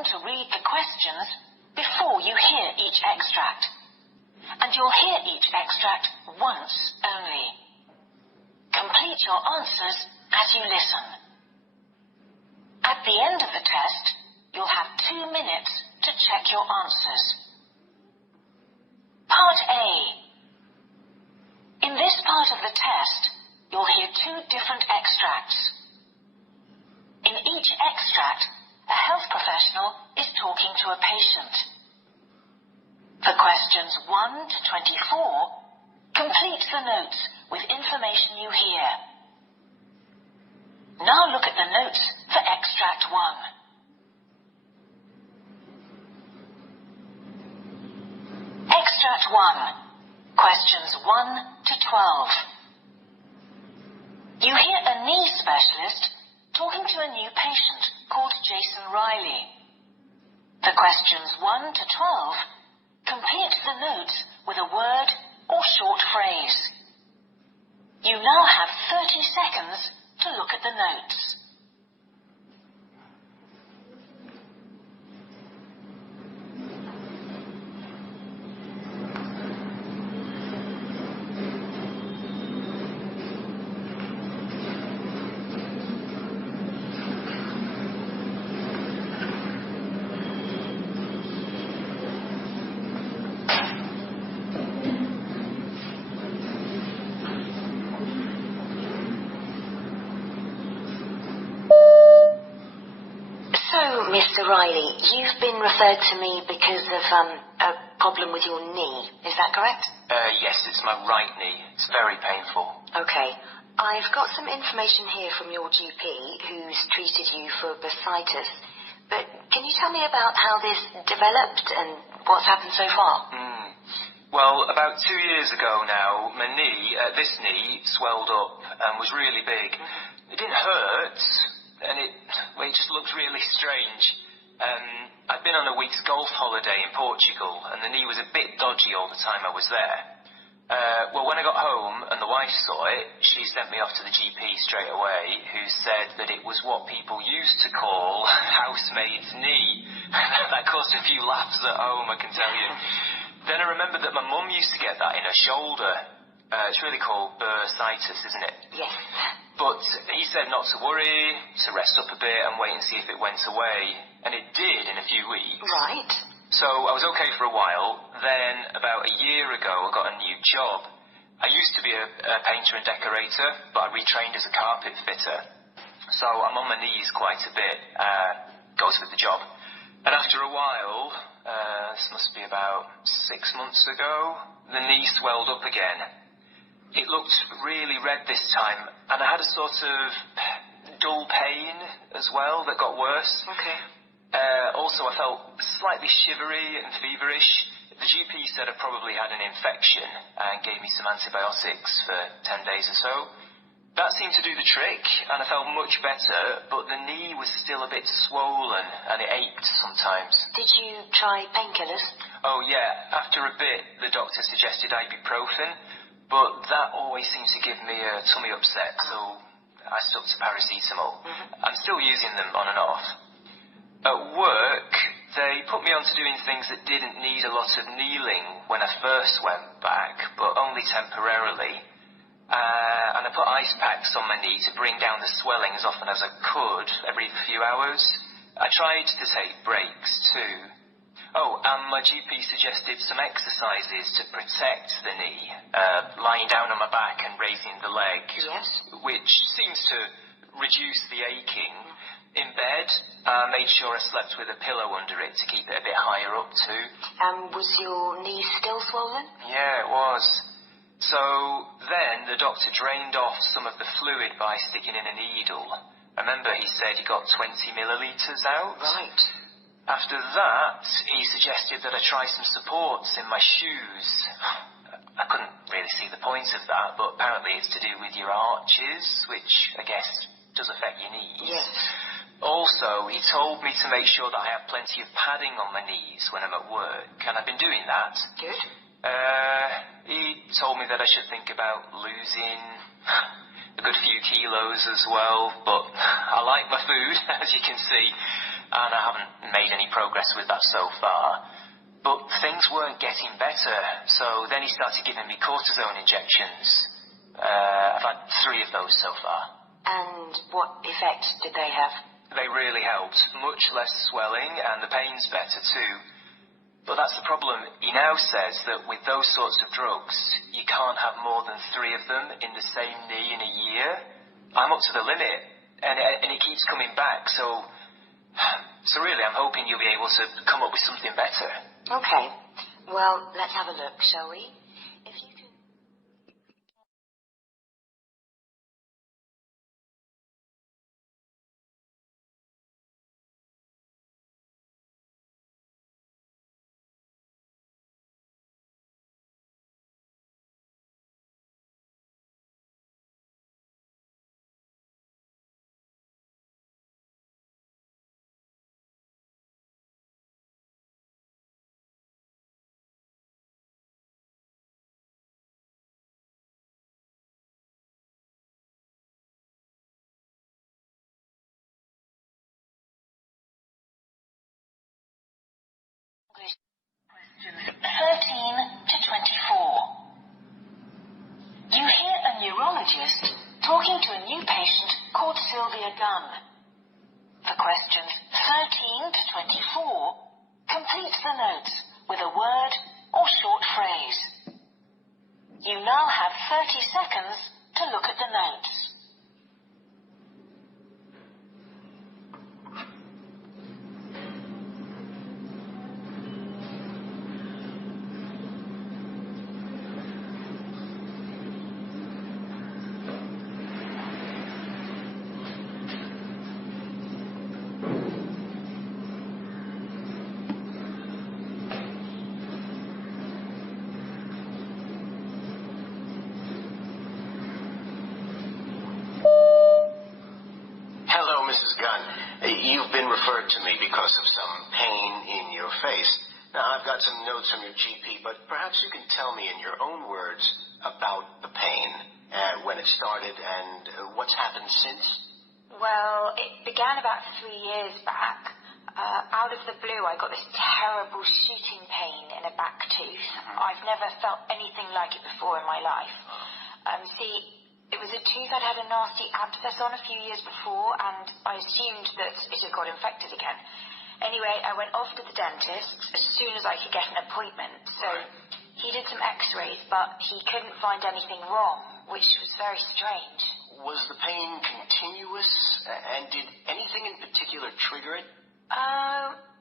going to read the questions before you hear each extract. And you'll hear each extract once only. Complete your answers as you listen. At the end of the test, you'll have 2 minutes to check your answers. Part A. In this part of the test, you'll hear 2 different extracts. In each extract, a health professional is talking to a patient. For questions 1 to 24, complete the notes with information you hear. Now look at the notes for extract 1. Extract 1. Questions 1 to 12. You hear a knee specialist talking to a new patient called Jason Riley. For questions 1 to 12, complete the notes with a word or short phrase. You now have 30 seconds to look at the notes. Mr. Riley, you've been referred to me because of a problem with your knee. Is that correct? Yes, it's my right knee. It's very painful. Okay. I've got some information here from your GP who's treated you for bursitis. But can you tell me about how this developed and what's happened so far? Well, about 2 years ago now, my knee, this knee, swelled up and was really big. It didn't hurt. And it just looked really strange. I'd been on a week's golf holiday in Portugal, and the knee was a bit dodgy all the time I was there. Well, when I got home and the wife saw it, she sent me off to the GP straight away, who said that it was what people used to call housemaid's knee. That caused a few laughs at home, I can tell you. Then I remembered that my mum used to get that in her shoulder. It's really called bursitis, isn't it? Yes. But he said not to worry, to rest up a bit and wait and see if it went away. And it did in a few weeks. Right. So I was okay for a while. Then about a year ago, I got a new job. I used to be a painter and decorator, but I retrained as a carpet fitter. So I'm on my knees quite a bit. Goes with the job. And after a while, this must be about 6 months ago, the knee swelled up again. It looked really red this time, and I had a sort of dull pain as well that got worse. Okay. Also, I felt slightly shivery and feverish. The GP said I probably had an infection and gave me some antibiotics for 10 days or so. That seemed to do the trick, and I felt much better, but the knee was still a bit swollen, and it ached sometimes. Did you try painkillers? Oh, yeah. After a bit, the doctor suggested ibuprofen. But that always seems to give me a tummy upset, so I stuck to paracetamol. I'm still using them on and off. At work, they put me on to doing things that didn't need a lot of kneeling when I first went back, but only temporarily. And I put ice packs on my knee to bring down the swelling as often as I could, every few hours. I tried to take breaks too. Oh, and my GP suggested some exercises to protect the knee, lying down on my back and raising the leg, yes, which seems to reduce the aching. In bed, I made sure I slept with a pillow under it to keep it a bit higher up too. Was your knee still swollen? Yeah, it was. So then the doctor drained off some of the fluid by sticking in a needle. I remember he said he got 20 millilitres out. Right. After that, he suggested that I try some supports in my shoes. I couldn't really see the point of that, but apparently it's to do with your arches, which I guess does affect your knees. Yes. Also, he told me to make sure that I have plenty of padding on my knees when I'm at work, and I've been doing that. Good. He told me that I should think about losing a good few kilos as well, but I like my food, as you can see. and I haven't made any progress with that so far. But things weren't getting better, so then he started giving me cortisone injections. I've had 3 of those so far. And what effect did they have? They really helped. Much less swelling, and the pain's better too. But that's the problem. He now says that with those sorts of drugs, you can't have more than 3 of them in the same knee in a year. I'm up to the limit, and it keeps coming back, so really I'm hoping you'll be able to come up with something better. Okay. Well, let's have a look, shall we? If you can... Questions 13 to 24. You hear a neurologist talking to a new patient called Sylvia Gunn. For questions 13 to 24, complete the notes with a word or short phrase. You now have 30 seconds to look at the notes. Mrs. Gunn, you've been referred to me because of some pain in your face. Now, I've got some notes from your GP, but perhaps you can tell me in your own words about the pain, when it started, and what's happened since? Well, it began about 3 years back. Out of the blue, I got this terrible shooting pain in a back tooth. I've never felt anything like it before in my life. It was a tooth I'd had a nasty abscess on a few years before, and I assumed that it had got infected again. Anyway, I went off to the dentist as soon as I could get an appointment. So he did some x-rays, but he couldn't find anything wrong, which was very strange. Was the pain continuous, and did anything in particular trigger it?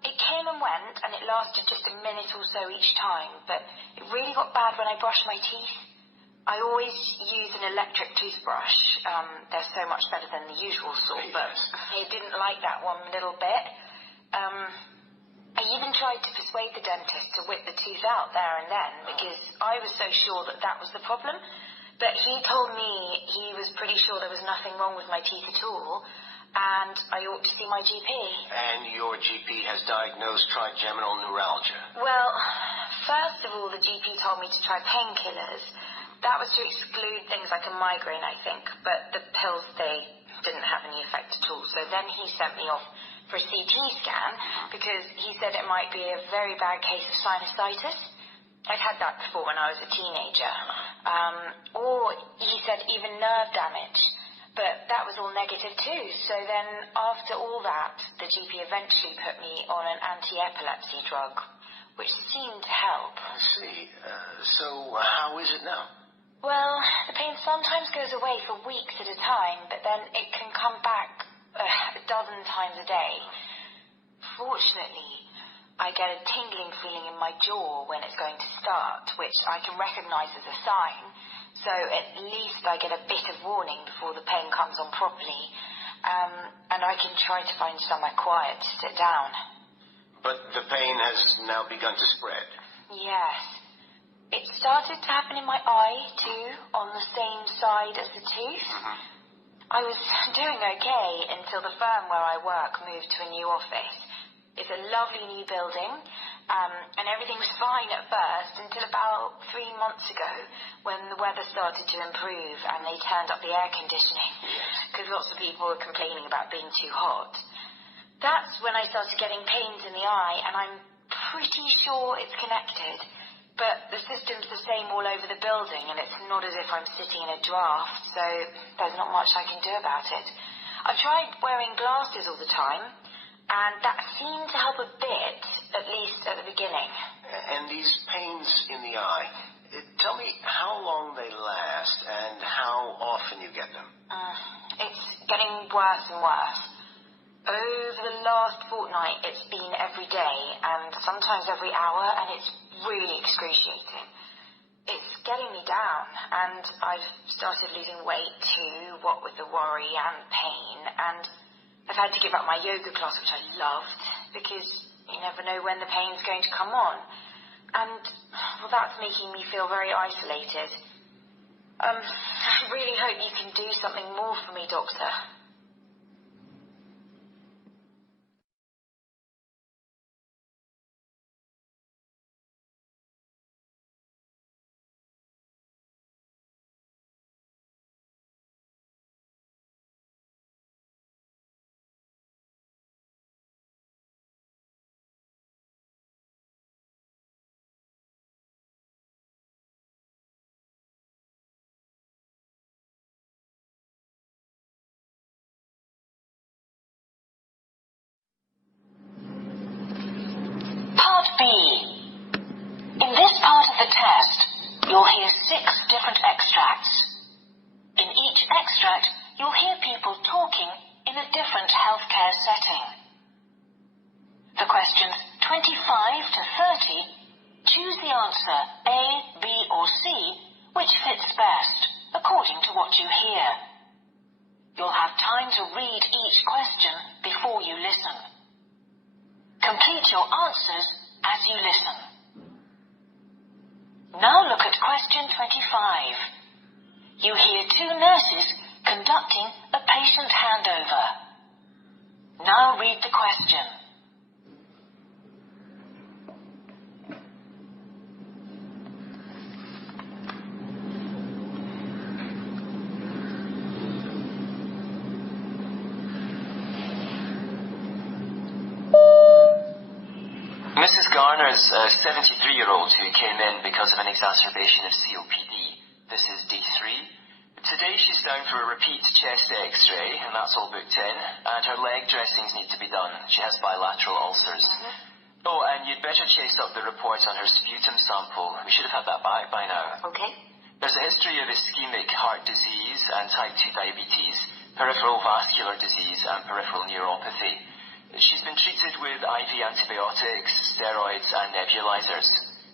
It came and went, and it lasted just a minute or so each time, but it really got bad when I brushed my teeth. I always use an electric toothbrush. They're so much better than the usual sort, but I didn't like that one little bit. I even tried to persuade the dentist to whip the tooth out there and then, because I was so sure that that was the problem. But he told me he was pretty sure there was nothing wrong with my teeth at all, and I ought to see my GP. And your GP has diagnosed trigeminal neuralgia? Well, first of all, the GP told me to try painkillers. That was to exclude things like a migraine, I think, but the pills, they didn't have any effect at all. So then he sent me off for a CT scan because he said it might be a very bad case of sinusitis. I'd had that before when I was a teenager. Or he said even nerve damage, but that was all negative too. So then after all that, the GP eventually put me on an anti-epilepsy drug, which seemed to help. I see. So how is it now? Well, the pain sometimes goes away for weeks at a time, but then it can come back a dozen times a day. Fortunately, I get a tingling feeling in my jaw when it's going to start, which I can recognize as a sign. So at least I get a bit of warning before the pain comes on properly. And I can try to find somewhere quiet to sit down. But the pain has now begun to spread? Yes. It started to happen in my eye, too, on the same side as the tooth. I was doing okay until the firm where I work moved to a new office. It's a lovely new building, and everything was fine at first until about 3 months ago when the weather started to improve and they turned up the air conditioning because lots of people were complaining about being too hot. That's when I started getting pains in the eye, and I'm pretty sure it's connected. But the system's the same all over the building, and it's not as if I'm sitting in a draft, so there's not much I can do about it. I've tried wearing glasses all the time, and that seemed to help a bit, at least at the beginning. And these pains in the eye, tell me how long they last and how often you get them. It's getting worse and worse. Over the last fortnight, it's been every day, and sometimes every hour, and it's really excruciating. It's getting me down, and I've started losing weight too, what with the worry and pain, and I've had to give up my yoga class, which I loved, because you never know when the pain's going to come on. And, well, that's making me feel very isolated. I really hope you can do something more for me, Doctor. Part B. In this part of the test, you'll hear 6 different extracts. In each extract, you'll hear people talking in a different healthcare setting. For questions 25 to 30, choose the answer A, B, or C, which fits best, according to what you hear. You'll have time to read each question before you listen. Complete your answers as you listen. Now look at question 25. You hear 2 nurses conducting a patient handover. Now read the question. Mrs. Garner's a 73-year-old who came in because of an exacerbation of COPD. This is day 3. Today she's down for a repeat chest x-ray, and that's all booked in, and her leg dressings need to be done. She has bilateral ulcers. Oh, and you'd better chase up the report on her sputum sample. We should have had that back by now. Okay. There's a history of ischemic heart disease and type 2 diabetes, peripheral vascular disease, and peripheral neuropathy. She's been treated with IV antibiotics, steroids, and nebulizers.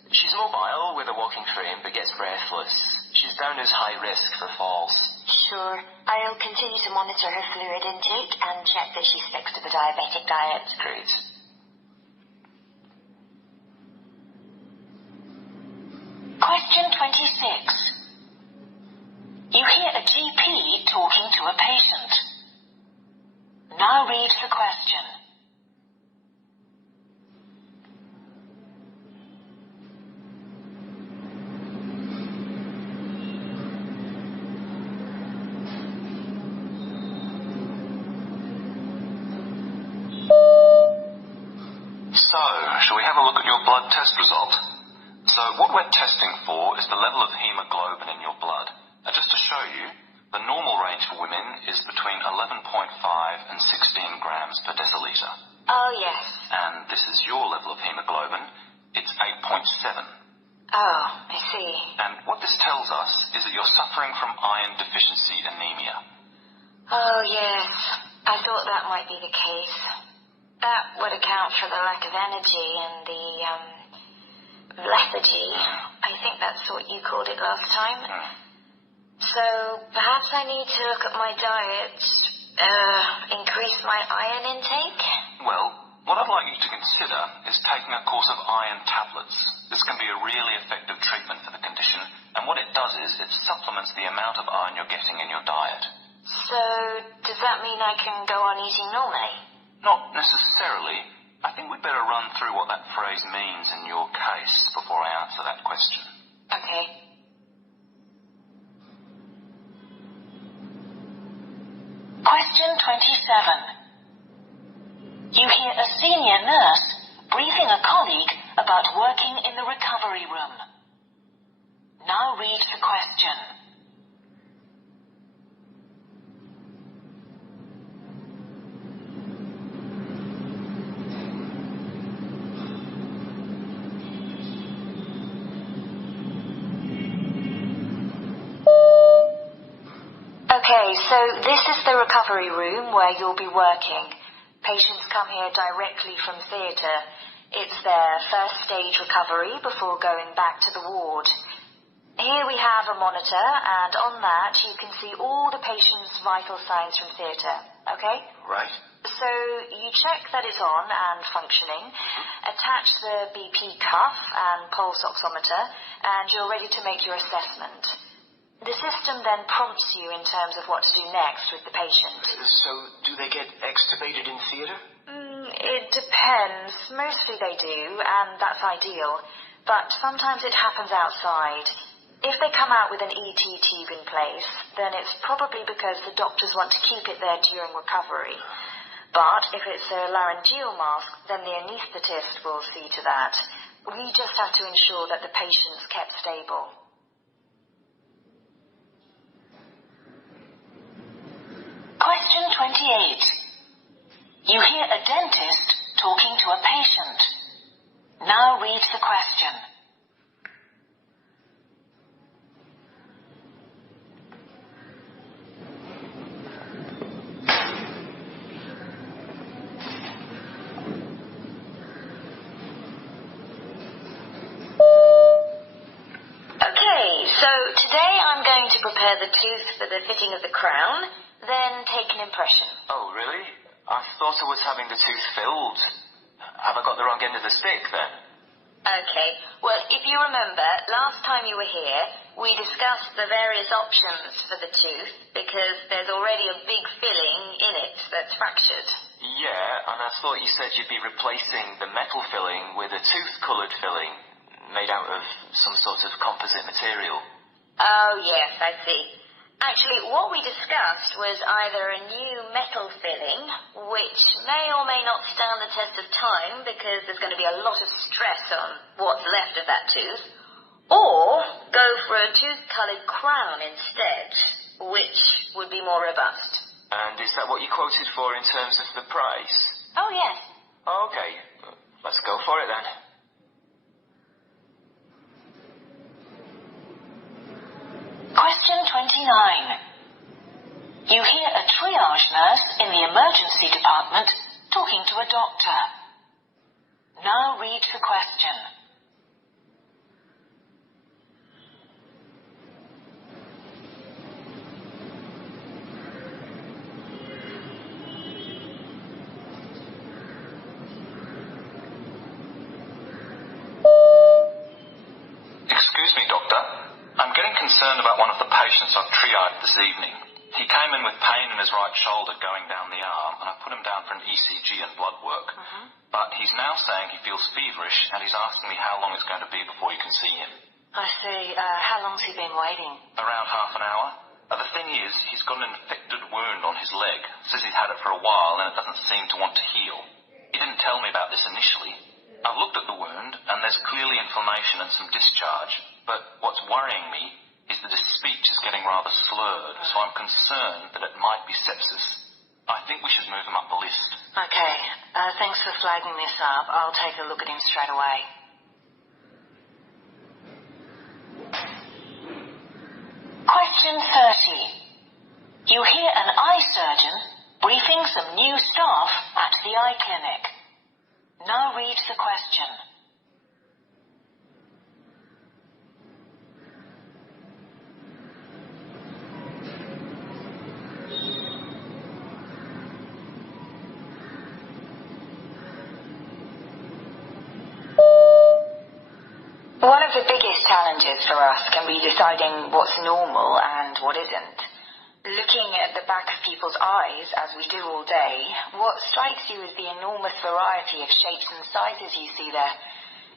She's mobile with a walking frame but gets breathless. She's down as high risk for falls. Sure. I'll continue to monitor her fluid intake and check that she's fixed to the diabetic diet. Great. Question 26. You hear a GP talking to a patient. Now read the question. So, shall we have a look at your blood test result? So, what we're testing for is the level of hemoglobin in your blood. Now, just to show you, the normal range for women is between 11.5 and 16 grams per deciliter. Oh, yes. And this is your level of hemoglobin. It's 8.7. Oh, I see. And what this tells us is that you're suffering from iron deficiency anemia. Oh, yes. I thought that might be the case. That would account for the lack of energy and the, lethargy. I think that's what you called it last time. So perhaps I need to look at my diet, increase my iron intake? Well, what I'd like you to consider is taking a course of iron tablets. This can be a really effective treatment for the condition, and what it does is it supplements the amount of iron you're getting in your diet. So does that mean I can go on eating normally? Not necessarily. I think we'd better run through what that phrase means in your case before I answer that question. Okay. Question 27. You hear a senior nurse briefing a colleague about working in the recovery room. Now read the question. Okay, so this is the recovery room where you'll be working. Patients come here directly from theatre. It's their first stage recovery before going back to the ward. Here we have a monitor, and on that you can see all the patient's vital signs from theatre, okay? Right. So you check that it's on and functioning, attach the BP cuff and pulse oximeter, and you're ready to make your assessment. The system then prompts you in terms of what to do next with the patient. So, do they get extubated in theatre? It depends. Mostly they do, and that's ideal. But sometimes it happens outside. If they come out with an ET tube in place, then it's probably because the doctors want to keep it there during recovery. But if it's a laryngeal mask, then the anaesthetist will see to that. We just have to ensure that the patient's kept stable. Question 28. You hear a dentist talking to a patient. Now read the question. Okay, so today I'm going to prepare the tooth for the fitting of the crown, then take an impression. Oh, really? I thought I was having the tooth filled. Have I got the wrong end of the stick then? Okay, well, if you remember, last time you were here, we discussed the various options for the tooth because there's already a big filling in it that's fractured. Yeah, and I thought you said you'd be replacing the metal filling with a tooth-coloured filling made out of some sort of composite material. Oh, yes, I see. Actually, what we discussed was either a new metal filling, which may or may not stand the test of time because there's going to be a lot of stress on what's left of that tooth, or go for a tooth-coloured crown instead, which would be more robust. And is that what you quoted for in terms of the price? Oh, yes. Okay, let's go for it then. Question 29. You hear a triage nurse in the emergency department talking to a doctor. Now read the question. Excuse me, Doctor. I'm getting concerned about one of the patients I've triaged this evening. He came in with pain in his right shoulder going down the arm, and I put him down for an ECG and blood work. But he's now saying he feels feverish, and he's asking me how long it's going to be before you can see him. I see. How long's he been waiting? Around half an hour. The thing is, he's got an infected wound on his leg. Says he's had it for a while, and it doesn't seem to want to heal. He didn't tell me about this initially. I've looked at the wound, and there's clearly inflammation and some discharge. But what's worrying me is that his speech is getting rather slurred, so I'm concerned that it might be sepsis. I think we should move him up the list. Okay. Thanks for flagging this up. I'll take a look at him straight away. Question 30. You hear an eye surgeon briefing some new staff at the eye clinic. Now read the question. One of the biggest challenges for us can be deciding what's normal and what isn't. Looking at the back of people's eyes, as we do all day, what strikes you is the enormous variety of shapes and sizes you see there.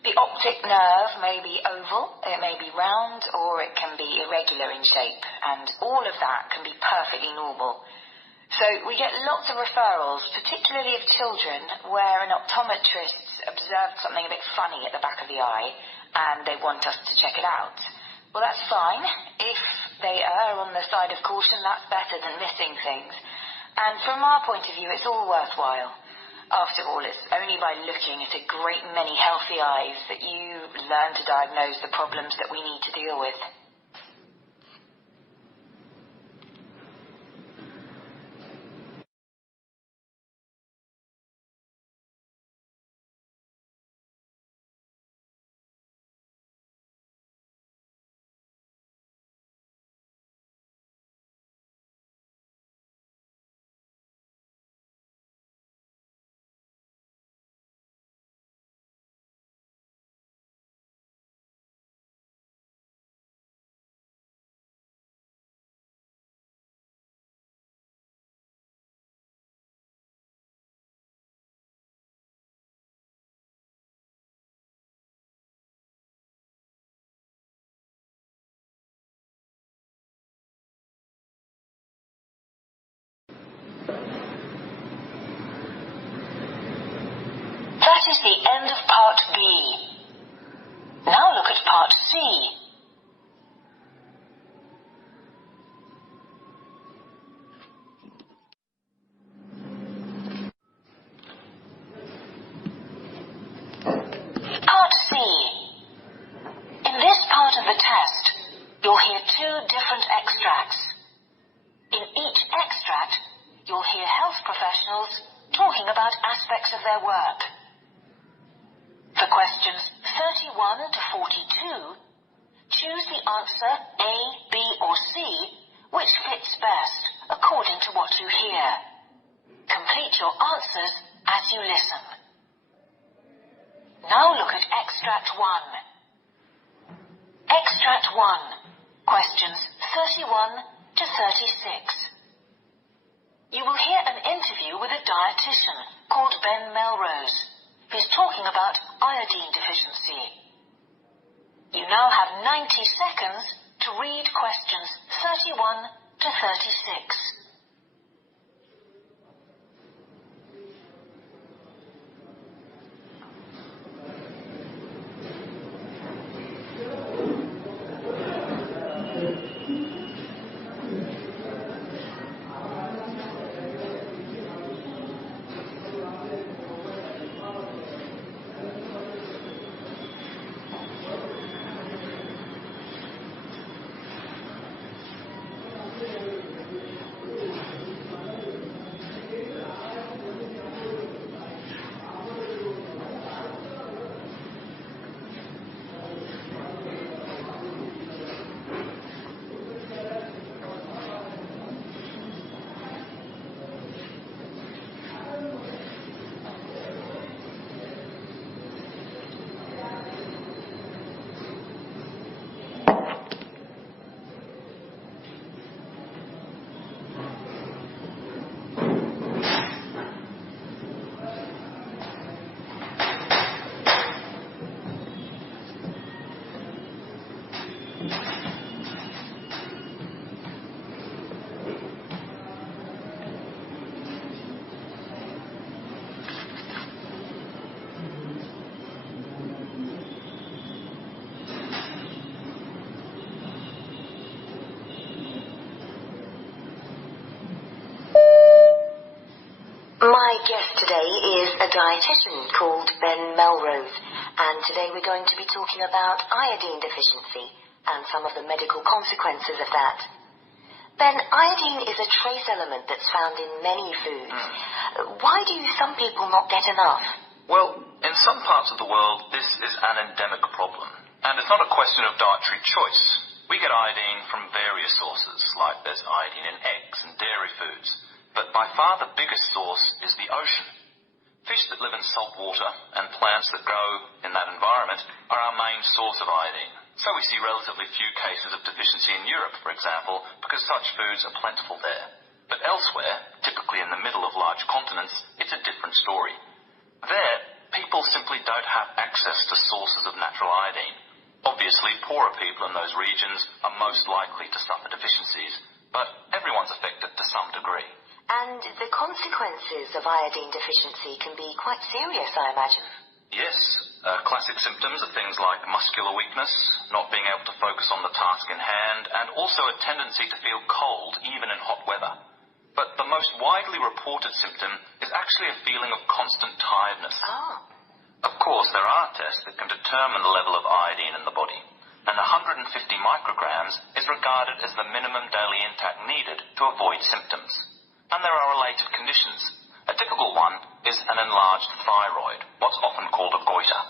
The optic nerve may be oval, it may be round, or it can be irregular in shape, and all of that can be perfectly normal. So we get lots of referrals, particularly of children, where an optometrist observed something a bit funny at the back of the eye and they want us to check it out. Well, that's fine. If they err on the side of caution, that's better than missing things. And from our point of view, it's all worthwhile. After all, it's only by looking at a great many healthy eyes that you learn to diagnose the problems that we need to deal with. That is the end of Part B. Now look at Part C. Part C. In this part of the test, you'll hear two different extracts. In each extract, you'll hear health professionals talking about aspects of their work. For questions 31 to 42, choose the answer A, B, or C, which fits best according to what you hear. Complete your answers as you listen. Now look at Extract 1. Extract 1, questions 31 to 36. You will hear an interview with a dietitian called Ben Melrose, who's talking about iodine deficiency. You now have 90 seconds to read questions 31 to 36. My guest today is a dietitian called Ben Melrose, and today we're going to be talking about iodine deficiency and some of the medical consequences of that. Ben, iodine is a trace element that's found in many foods. Why do some people not get enough? Well, in some parts of the world, this is an endemic problem. And it's not a question of dietary choice. We get iodine from various sources, like there's iodine in eggs and dairy foods. But by far the biggest source is the ocean. Fish that live in salt water and plants that grow in that environment are our main source of iodine. So we see relatively few cases of deficiency in Europe, for example, because such foods are plentiful there. But elsewhere, typically in the middle of large continents, it's a different story. There, people simply don't have access to sources of natural iodine. Obviously, poorer people in those regions are most likely to suffer deficiencies, but everyone's affected to some degree. And the consequences of iodine deficiency can be quite serious, I imagine. Yes. Classic symptoms are things like muscular weakness, not being able to focus on the task in hand, and also a tendency to feel cold, even in hot weather. But the most widely reported symptom is actually a feeling of constant tiredness. Oh. Of course, there are tests that can determine the level of iodine in the body, and 150 micrograms is regarded as the minimum daily intake needed to avoid symptoms. And there are related conditions. A typical one is an enlarged thyroid, what's often called a goiter.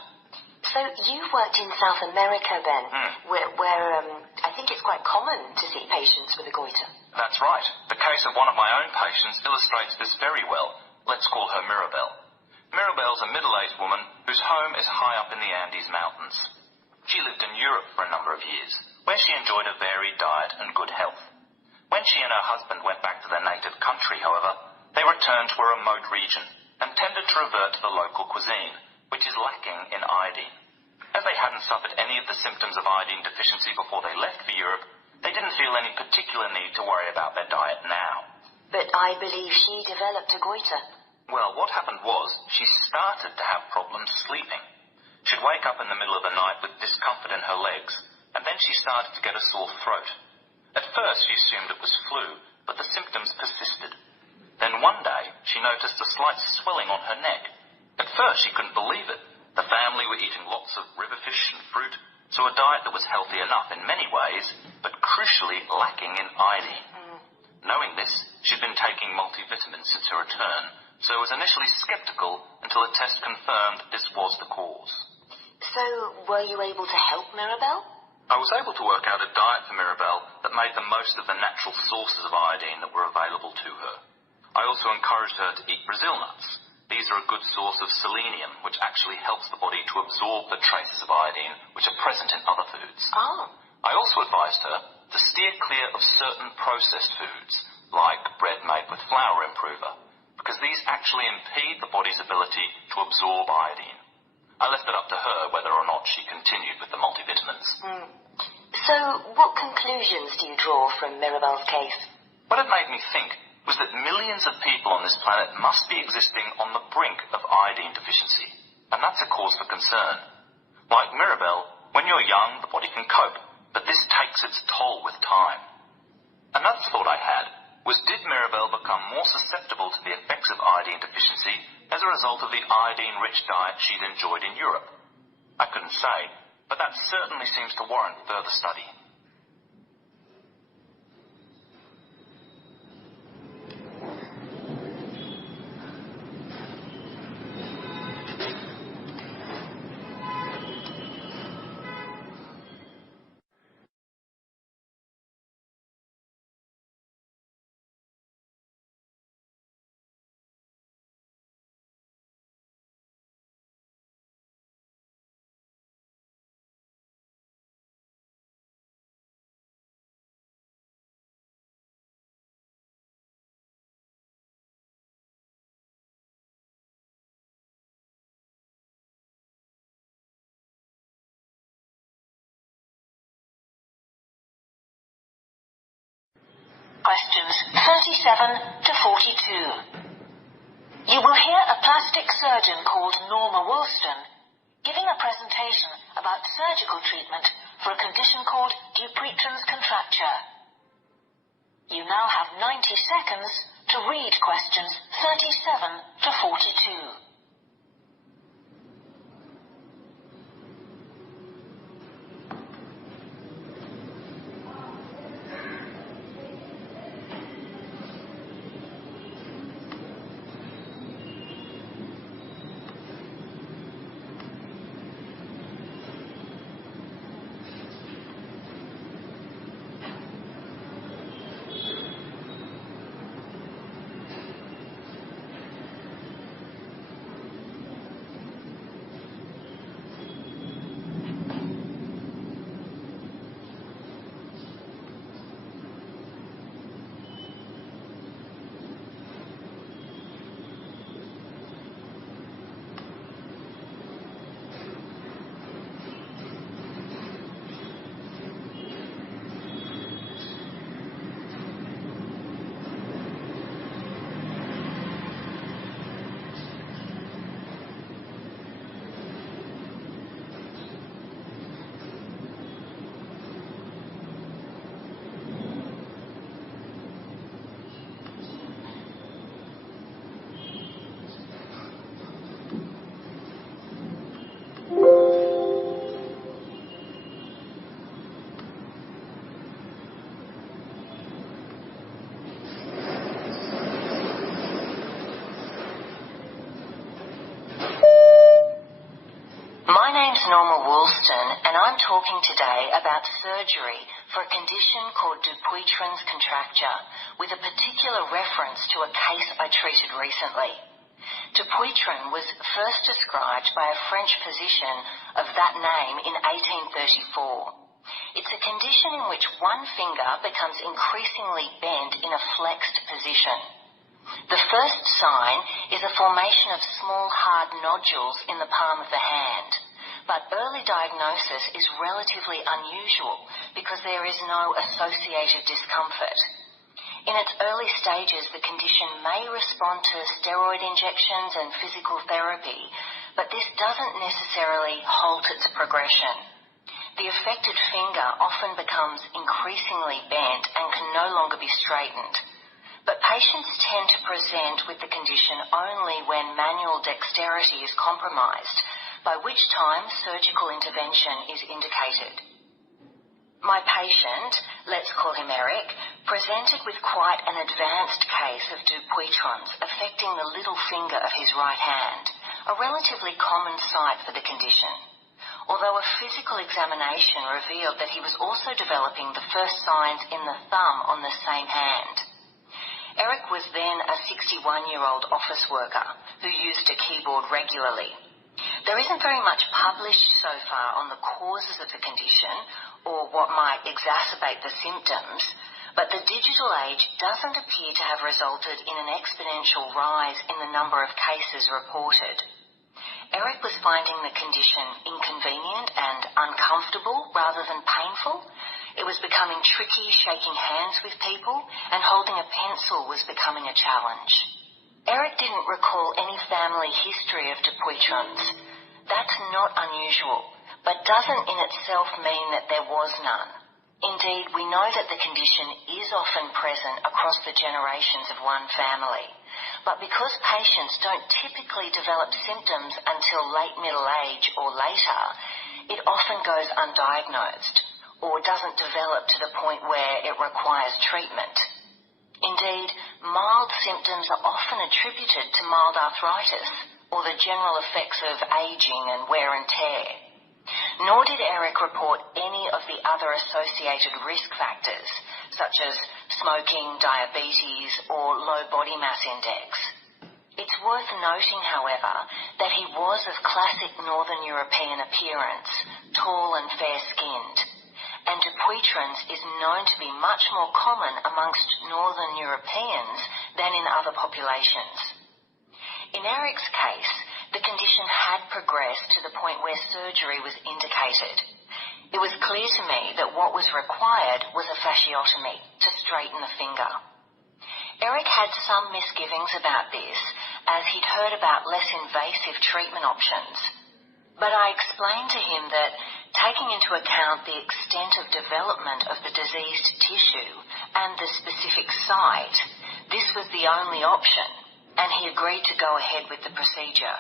So you've worked in South America then, where I think it's quite common to see patients with a goiter. That's right. The case of one of my own patients illustrates this very well. Let's call her Mirabelle. Mirabelle's a middle-aged woman whose home is high up in the Andes Mountains. She lived in Europe for a number of years, where she enjoyed a varied diet and good health. When she and her husband went back to their native country, however, they returned to a remote region and tended to revert to the local cuisine, which is lacking in iodine. As they hadn't suffered any of the symptoms of iodine deficiency before they left for Europe, they didn't feel any particular need to worry about their diet now. But I believe she developed a goiter. Well, what happened was she started to have problems sleeping. She'd wake up in the middle of the night with discomfort in her legs, and then she started to get a sore throat. At first, she assumed it was flu, but the symptoms persisted. Then one day, she noticed a slight swelling on her neck. At first, she couldn't believe it. The family were eating lots of river fish and fruit, so a diet that was healthy enough in many ways, but crucially lacking in iodine. Knowing this, she'd been taking multivitamins since her return, so was initially skeptical until a test confirmed this was the cause. So, were you able to help Mirabelle? I was able to work out a diet for Mirabelle that made the most of the natural sources of iodine that were available to her. I also encouraged her to eat Brazil nuts. These are a good source of selenium, which actually helps the body to absorb the traces of iodine which are present in other foods. Oh. I also advised her to steer clear of certain processed foods, like bread made with flour improver, because these actually impede the body's ability to absorb iodine. I left it up to her whether or not she continued with the multivitamins. So, what conclusions do you draw from Mirabelle's case? What it made me think was that millions of people on this planet must be existing on the brink of iodine deficiency, and that's a cause for concern. Like Mirabelle, when you're young, the body can cope, but this takes its toll with time. Another thought I had was, did Mirabelle become more susceptible to the effects of iodine deficiency as a result of the iodine-rich diet she'd enjoyed in Europe? I couldn't say, but that certainly seems to warrant further study. Questions 37 to 42. You will hear a plastic surgeon called Norma Woolston giving a presentation about surgical treatment for a condition called Dupuitran's contracture. You now have 90 seconds to read questions 37 to 42. name's Norma Woolston, and I'm talking today about surgery for a condition called Dupuitran's contracture, with a particular reference to a case I treated recently. Dupuitran was first described by a French physician of that name in 1834. It's a condition in which one finger becomes increasingly bent in a flexed position. The first sign is a formation of small hard nodules in the palm of the hand, but early diagnosis is relatively unusual because there is no associated discomfort. In its early stages, the condition may respond to steroid injections and physical therapy, but this doesn't necessarily halt its progression. The affected finger often becomes increasingly bent and can no longer be straightened. But patients tend to present with the condition only when manual dexterity is compromised, by which time surgical intervention is indicated. My patient, let's call him Eric, presented with quite an advanced case of Dupuytren's affecting the little finger of his right hand, a relatively common site for the condition. Although a physical examination revealed that he was also developing the first signs in the thumb on the same hand. Eric was then a 61-year-old office worker who used a keyboard regularly. There isn't very much published so far on the causes of the condition or what might exacerbate the symptoms, but the digital age doesn't appear to have resulted in an exponential rise in the number of cases reported. Eric was finding the condition inconvenient and uncomfortable rather than painful. It was becoming tricky shaking hands with people, and holding a pencil was becoming a challenge. Eric didn't recall any family history of Dupuitren's. That's not unusual, but doesn't in itself mean that there was none. Indeed, we know that the condition is often present across the generations of one family. But because patients don't typically develop symptoms until late middle age or later, it often goes undiagnosed or doesn't develop to the point where it requires treatment. Indeed, mild symptoms are often attributed to mild arthritis or the general effects of aging and wear and tear. Nor did Eric report any of the other associated risk factors, such as smoking, diabetes, or low body mass index. It's worth noting, however, that he was of classic Northern European appearance, tall and fair-skinned, and Dupuitren's is known to be much more common amongst Northern Europeans than in other populations. In Eric's case, the condition had progressed to the point where surgery was indicated. It was clear to me that what was required was a fasciotomy to straighten the finger. Eric had some misgivings about this, as he'd heard about less invasive treatment options. But I explained to him that, taking into account the extent of development of the diseased tissue and the specific site, this was the only option, and he agreed to go ahead with the procedure.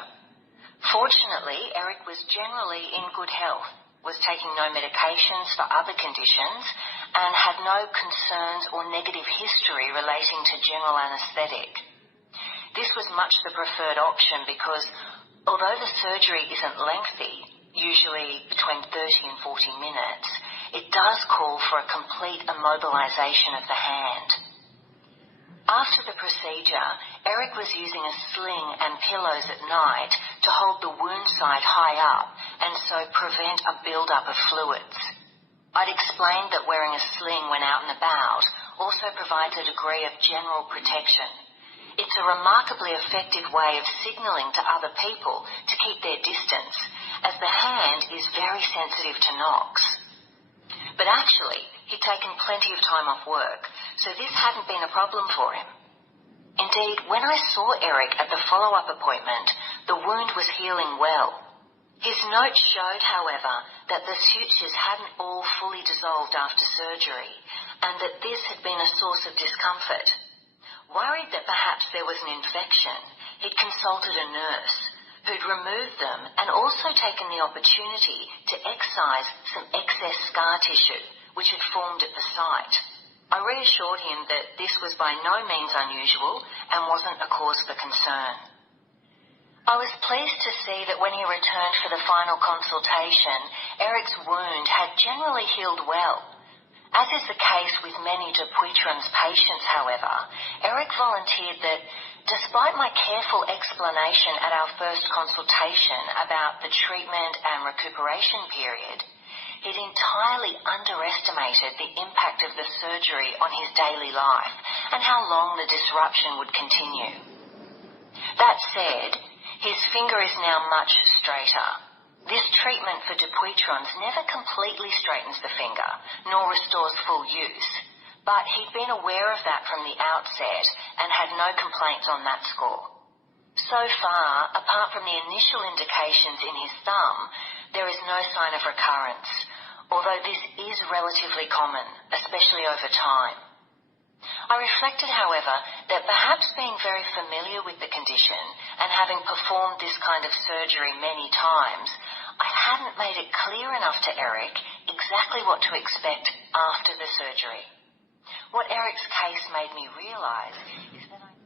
Fortunately, Eric was generally in good health, was taking no medications for other conditions, and had no concerns or negative history relating to general anaesthetic. This was much the preferred option because, although the surgery isn't lengthy, usually between 30 and 40 minutes, it does call for a complete immobilization of the hand. After the procedure, Eric was using a sling and pillows at night to hold the wound site high up and so prevent a build-up of fluids. I'd explained that wearing a sling when out and about also provides a degree of general protection. It's a remarkably effective way of signalling to other people to keep their distance, as the hand is very sensitive to knocks. But actually, he'd taken plenty of time off work, so this hadn't been a problem for him. Indeed, when I saw Eric at the follow-up appointment, the wound was healing well. His notes showed, however, that the sutures hadn't all fully dissolved after surgery, and that this had been a source of discomfort. Worried that perhaps there was an infection, he'd consulted a nurse, who'd removed them and also taken the opportunity to excise some excess scar tissue, which had formed at the site. I reassured him that this was by no means unusual and wasn't a cause for concern. I was pleased to see that when he returned for the final consultation, Eric's wound had generally healed well. As is the case with many Dupuitran's patients, however, Eric volunteered that, despite my careful explanation at our first consultation about the treatment and recuperation period, he'd entirely underestimated the impact of the surgery on his daily life and how long the disruption would continue. That said, his finger is now much straighter. This treatment for Dupuitran's never completely straightens the finger, nor restores full use, but he'd been aware of that from the outset and had no complaints on that score. So far, apart from the initial indications in his thumb, there is no sign of recurrence, although this is relatively common, especially over time. I reflected, however, that perhaps being very familiar with the condition and having performed this kind of surgery many times, I hadn't made it clear enough to Eric exactly what to expect after the surgery. What Eric's case made me realize is that I